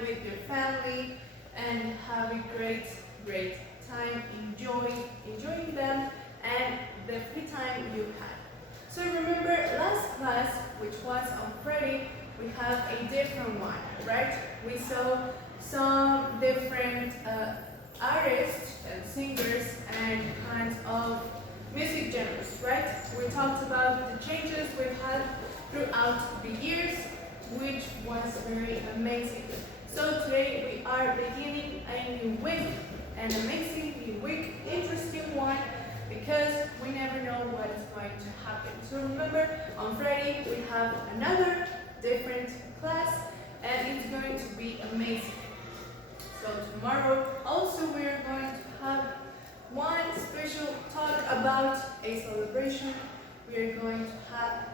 with your family and have a great time enjoying them and the free time you had. So remember last class, which was on Friday, we have a different one, right? We saw some different artists and singers and kinds of music genres, right? We talked about the changes we've had throughout the years, which was very amazing. So today we are beginning a new week, an amazing new week, interesting one, because we never know what is going to happen. So remember, on Friday we have another different class and it's going to be amazing. So tomorrow also we are going to have one special talk about a celebration we are going to have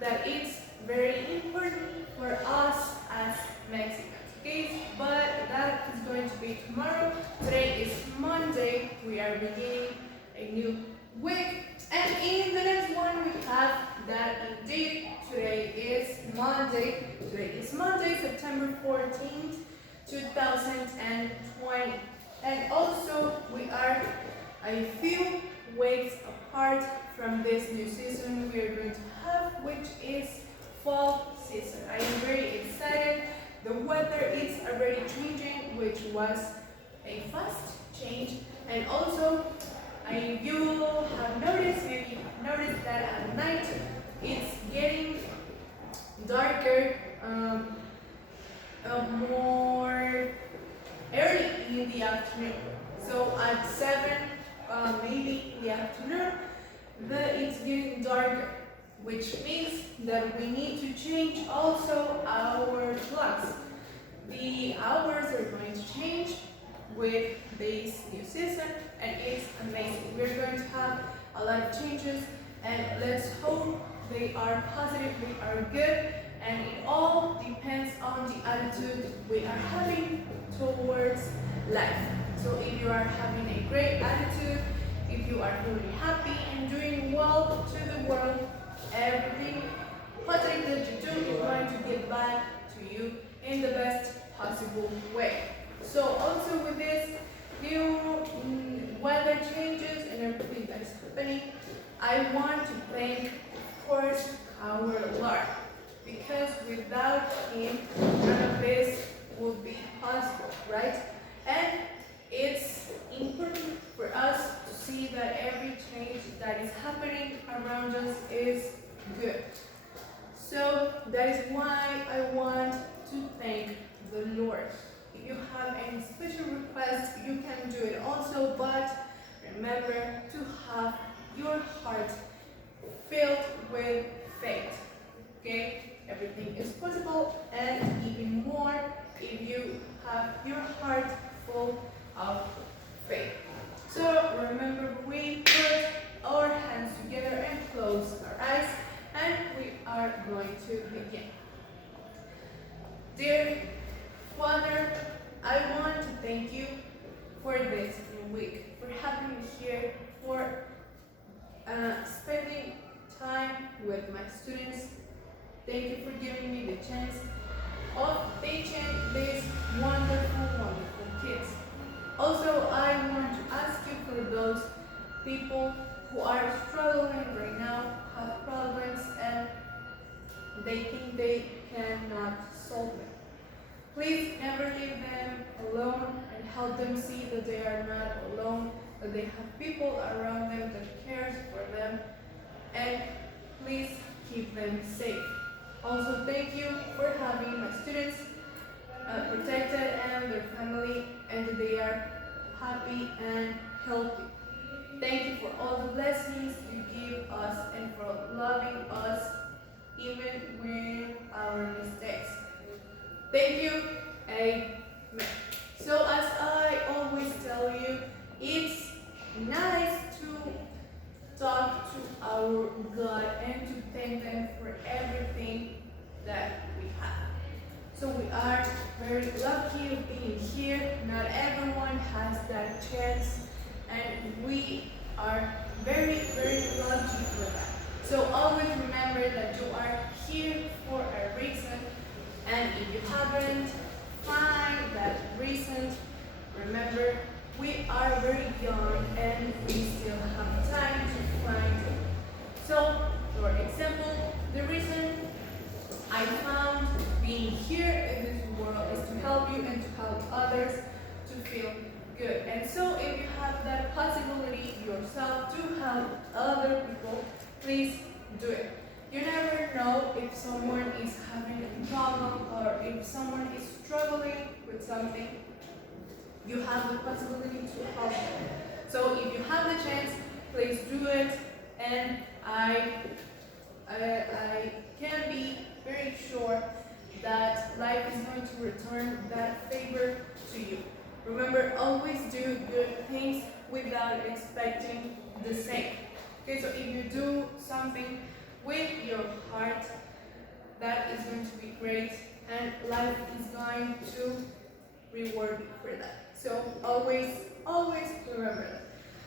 that it's very important for us as Mexicans. Okay, but that is going to be tomorrow. Today is Monday. We are beginning a new week. And in the next one we have that indeed today is Monday. Today is Monday, September 14th, 2020. And also we are a few weeks apart from this new season we are going to have, which is fall season. I am very excited. The weather is already changing, which was a fast change. And also, you have noticed, maybe you have noticed that at night it's getting darker, more early in the afternoon. So at 7, maybe in the afternoon, it's getting darker, which means that we need to change also our clocks. The hours are going to change with this new season and it's amazing. We're going to have a lot of changes and let's hope they are positive, they are good, and it all depends on the attitude we are having towards life. So if you are having a great attitude, if you are really happy and doing well to the world, everything positive that you do is going to get back to you in the best possible way. So also with this new weather changes and everything that is happening, I want to thank, of course, our Lord, because without Him, none of this would be possible, right? And it's important for us to see that every change that is happening around us is good. So that is why I want to thank the Lord. If you have any special requests, you can do it also, but remember to have your heart filled with faith. Okay? Everything is possible, and even more if you have your heart full of faith. So remember, we put our hands together and close our eyes, and we are going to begin. Dear Father, I want to thank you for this new week, for having me here, for spending time with my students. Thank you for giving me the chance of teaching these wonderful kids. Also, I want to ask you for those people who are struggling right now, have problems, and they think they cannot solve them. Please never leave them alone and help them see that they are not alone, that they have people around them that cares for them, and please keep them safe. Also, thank you for having my students protected and their family, and they are happy and healthy. Thank you for all the blessings you give us and for loving us even with our mistakes. Thank you. Amen. So as I always tell you, it's nice to talk to our God and to thank them for everything that we have. So we are very lucky of being here. Not everyone has that chance, and we are very, very lucky for that. So always remember that you are here for a reason, and if you haven't find that reason. Remember, we are very young and we still have time to find it. So, for example, the reason I found being here in this world is to help you and to help others to feel good. And so if you have that possibility yourself to help other people, please do it. You never know if someone is having a problem or if someone is struggling with something. You have the possibility to help them. So if you have the chance, please do it. And I can be very sure that life is going to return that favor to you. Remember, always do good things without expecting the same. Okay, so if you do something with your heart, that is going to be great, and life is going to reward you for that. So always remember that.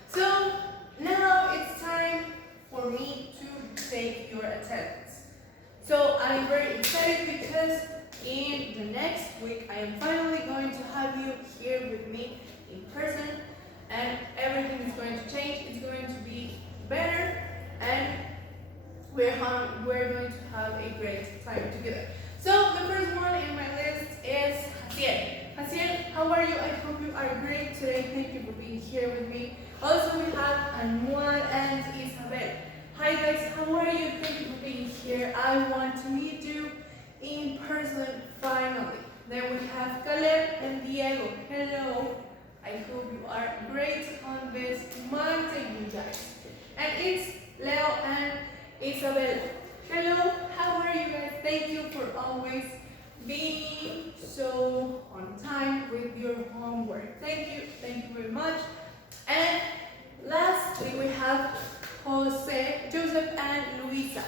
So now it's time for me to take your attendance. So I'm very excited because in the next week I am finally going to have you here with me in person, and everything is going to change. It's going to be better, and we're going to have a great time together. So the first one in my list is Jaciel. Jaciel, how are you? I hope you are great today. Thank you for being here with me. Also we have Anual and Isabel. Hi guys, how are you? Thank you for being here. I want to meet you in person finally. Then we have Caleb and Diego. Hello. I hope you are great on this Monday, you guys. And it's Leo and Isabel. Hello, how are you guys? Thank you for always being so on time with your homework. Thank you very much. And lastly, we have Jose, Joseph, and Luisa.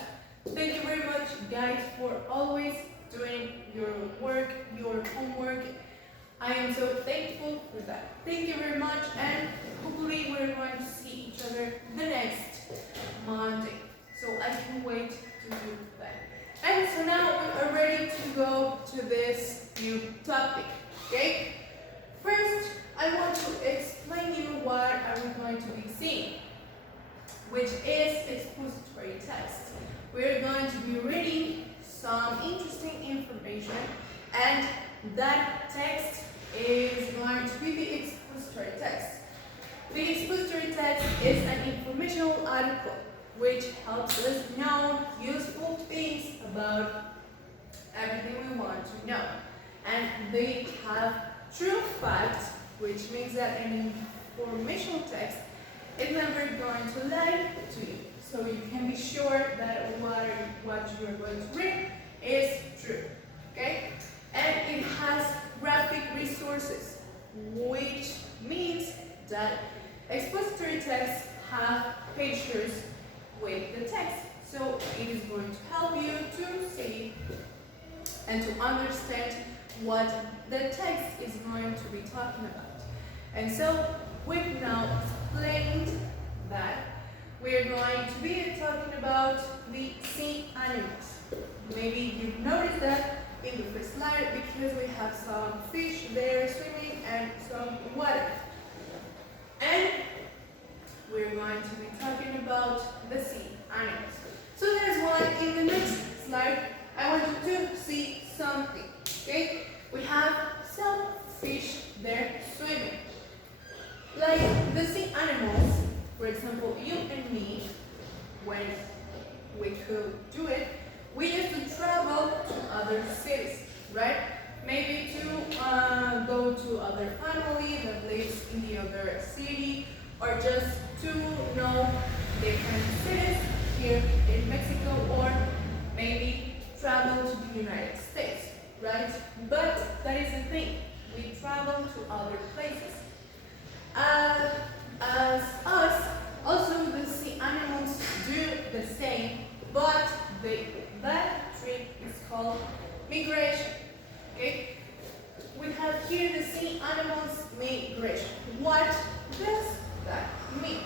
Thank you very much, guys, for always doing your work, your homework. I am so thankful for that. Thank you very much, and hopefully we're going to see each other the next Monday. So I can wait to do that. And so now we are ready to go to this new topic, okay? First, I want to explain you what are we going to be seeing, which is expository text. We're going to be reading some interesting information, and that text is going to be the expository text. The expository text is an informational article which helps us know useful things about everything we want to know. And they have true facts, which means that an informational text is never going to lie to you. So you can be sure that what you are going to read is true. Okay? And it has graphic resources, which means that expository texts have pictures with the text. So it is going to help you to see and to understand what the text is going to be talking about. And so we've now explained that we're going to be talking about the sea animals. Maybe you've noticed that in the first slide because we have some fish there swimming and some water. And we're going to be talking about the sea animals. So there's one in the next slide. I want you to see something. Okay? We have some fish there swimming. Like the sea animals, for example, you and me, when we could do it, we used to travel to other cities, right? Maybe to go to other family that lives in the other city, or just to know different cities here in Mexico, or maybe travel to the United States, right? But that is the thing, we travel to other places. As us, also the sea animals do the same, but that trip is called migration. Okay? We have here the sea animals migration. What does that mean?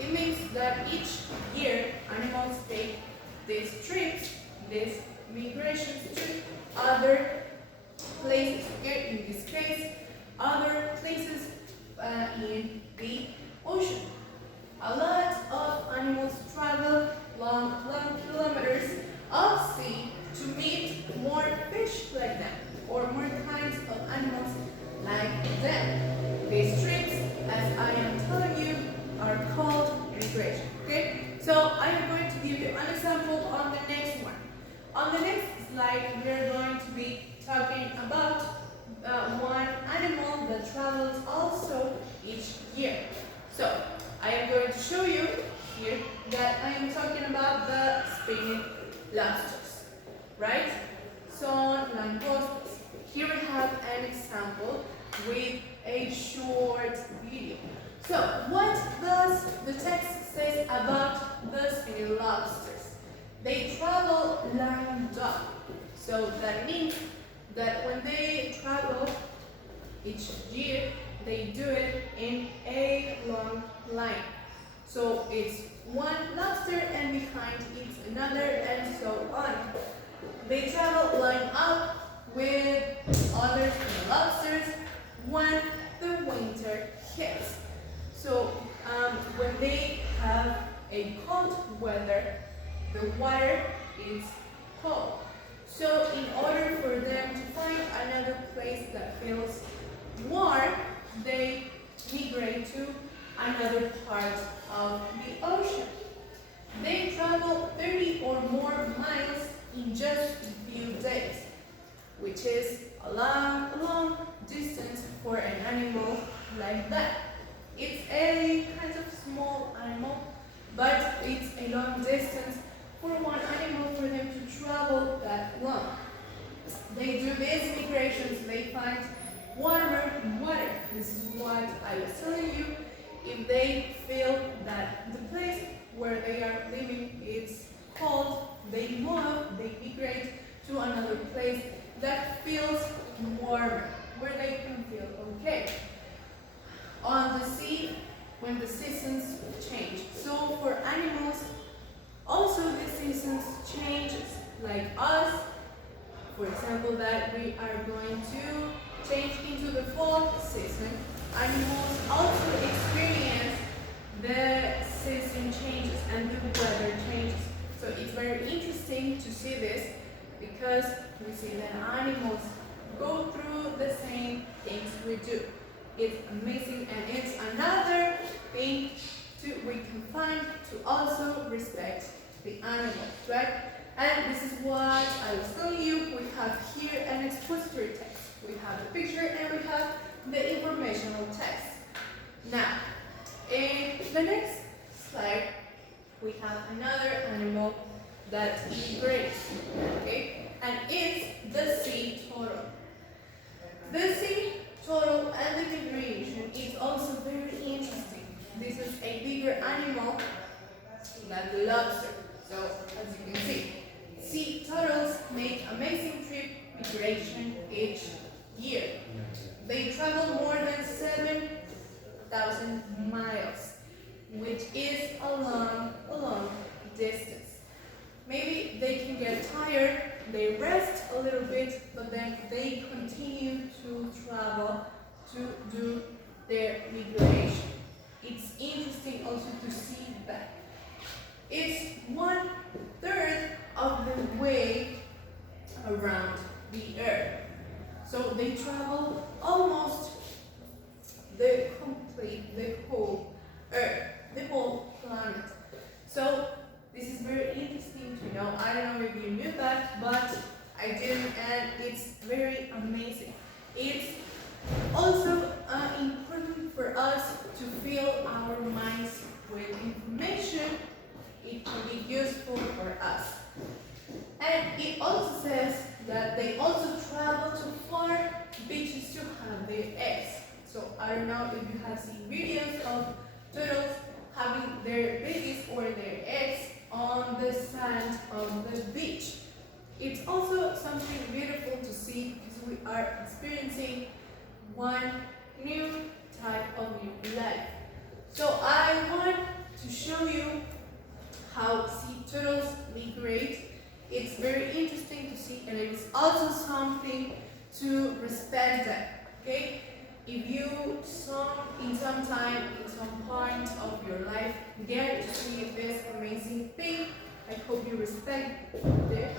It means that each year animals take these trips, these migrations to other places, okay? In this case, other places in the ocean. A lot of animals travel long kilometers of sea to meet more fish like them or more kinds of animals like them. These trips, as I am telling you, are called migration. Okay? So I am going to give you an example on the next one. On the next slide, we are going to be talking about one animal that travels also each year. So I am going to show you here that I am talking about the spinning lobsters, right? So langostas. Here we have an example with a short video. So what does the text say about the spinning lobsters? They travel lying down. So that means that when they travel each year, they do it in a long line. So it's one lobster and behind it's another and so on. They travel line up with other lobsters when the winter hits. So when they have a cold weather, the water is cold. So in order for them to find another place that feels warm, they migrate to another part of the ocean. They travel 30 or more miles in just a few days, which is a long distance for an animal like that. It's a kind of small animal, but it's a long distance for one animal for them to travel that long. They do these migrations, they find warmer water. This is what I was telling you. If they feel that the place where they are living is cold, they move, they migrate to another place that feels warmer, where they can feel okay. On the sea, when the seasons change. So for animals, also the seasons changes, like us. For example, that we are going to change into the fall season. Animals also experience the season changes and the weather changes. So it's very interesting to see this because we see that animals go through the same things we do. It's amazing, and it's another thing we can find to also respect the animals, right? And this is what I was telling you. We have here an expository text. We have the picture and we have the informational text. Now, in the next slide, we have another animal that migrates, okay? And it's the sea turtle. The sea turtle and the migration is also very interesting. This is a bigger animal than the lobster. So, as you can see, sea turtles make amazing trip migration each year. They travel more than 7,000 miles, which is a long distance. Maybe they can get tired, they rest a little bit, but then they continue to travel to do their migration. It's interesting also to see that. It's 1/3 of the way around the Earth. So they travel almost the whole Earth, the whole planet. So this is very interesting to know. I don't know if you knew that, but I didn't, and it's very amazing. It's also important for us to fill our minds with information. It can be useful for us. And it also says that they also travel to far beaches to have their eggs. So I don't know if you have seen videos of turtles having their babies or their eggs on the sand of the beach. It's also something beautiful to see because we are experiencing one new type of new life. So I want to show you how sea turtles migrate. It's very interesting to see, and it is also something to respect them. Okay? If you in some time, in some point of your life, get to see this amazing thing, I hope you respect it.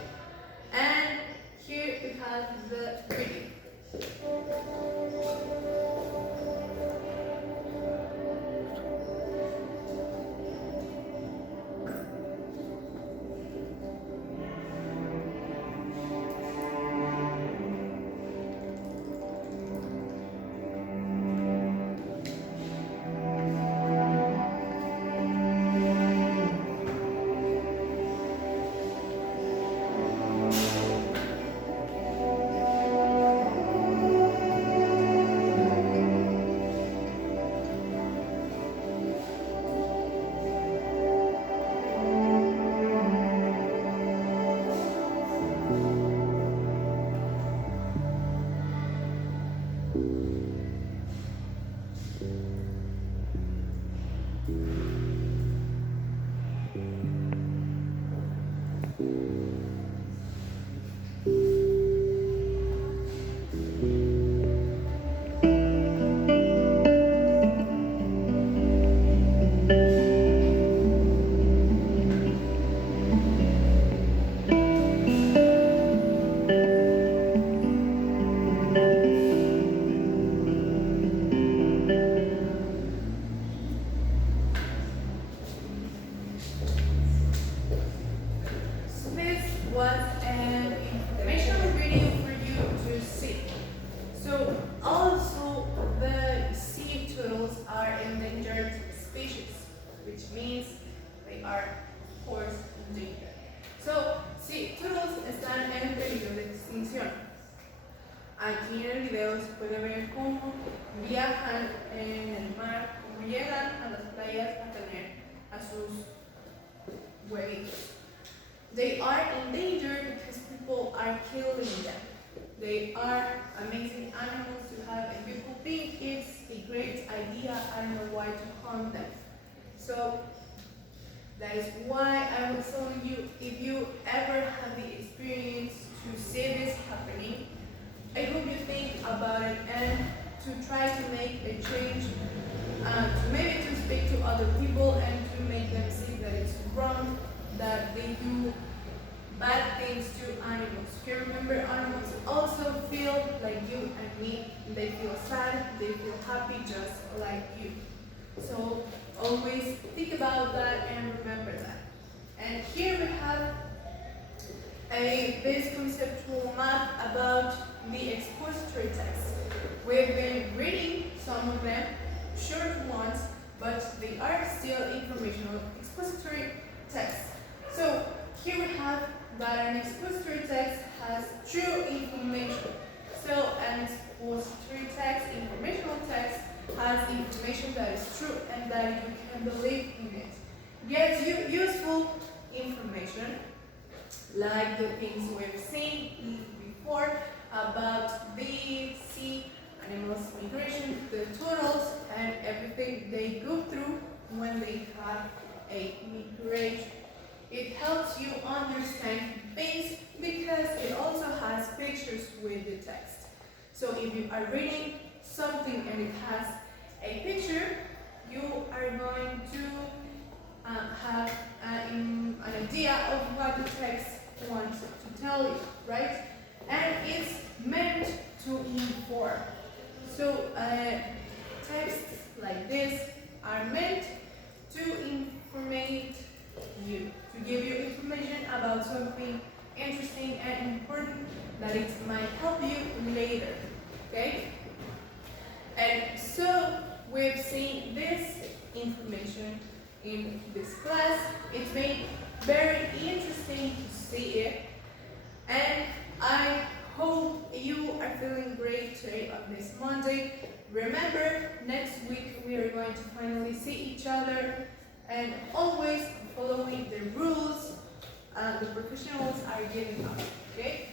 And here we have the reading. Was an informational video for you to see. So also the sea turtles are endangered species, which means they are of course endangered. So sea turtles están en peligro de extinción. Aquí en el video se puede ver cómo viajan en el mar, cómo llegan a las playas a tener a sus huevitos. They are endangered because people are killing them. They are amazing animals to have, and people think it's a great idea. I don't know why to harm them. So that is why I was telling you, if you ever have the experience to see this happening, I hope you think about it and to try to make a change, maybe to speak to other people and to make them see that it's wrong that they do bad things to animals. Okay, remember, animals also feel like you and me. They feel sad, they feel happy just like you. So always think about that and remember that. And here we have this conceptual map about the expository text. We've been reading some of them, short ones, but they are still informational expository texts. So here we have that an expository text has true information. So an expository text, informational text, has information that is true and that you can believe in it. Gets you useful information, like the things we've seen before about the sea animals, migration, the turtles, and everything they go through when they have a migration. It helps you understand things because it also has pictures with the text. So if you are reading something and it has a picture, you are going to have an idea of what the text wants to tell you, right? And it's meant to inform. So texts like this are meant to informate you, to give you information about something interesting and important that it might help you later, okay? And so we've seen this information in this class. It's been very interesting to see it, and I hope you are feeling great today on this Monday. Remember, next week we are going to finally see each other, and always following the rules the professionals are giving us, okay?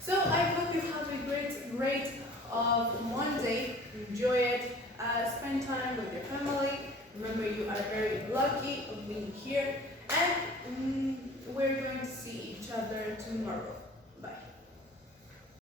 So I hope you have a great Monday. Enjoy it. Spend time with your family. Remember, you are very lucky of being here, and we're going to see each other tomorrow.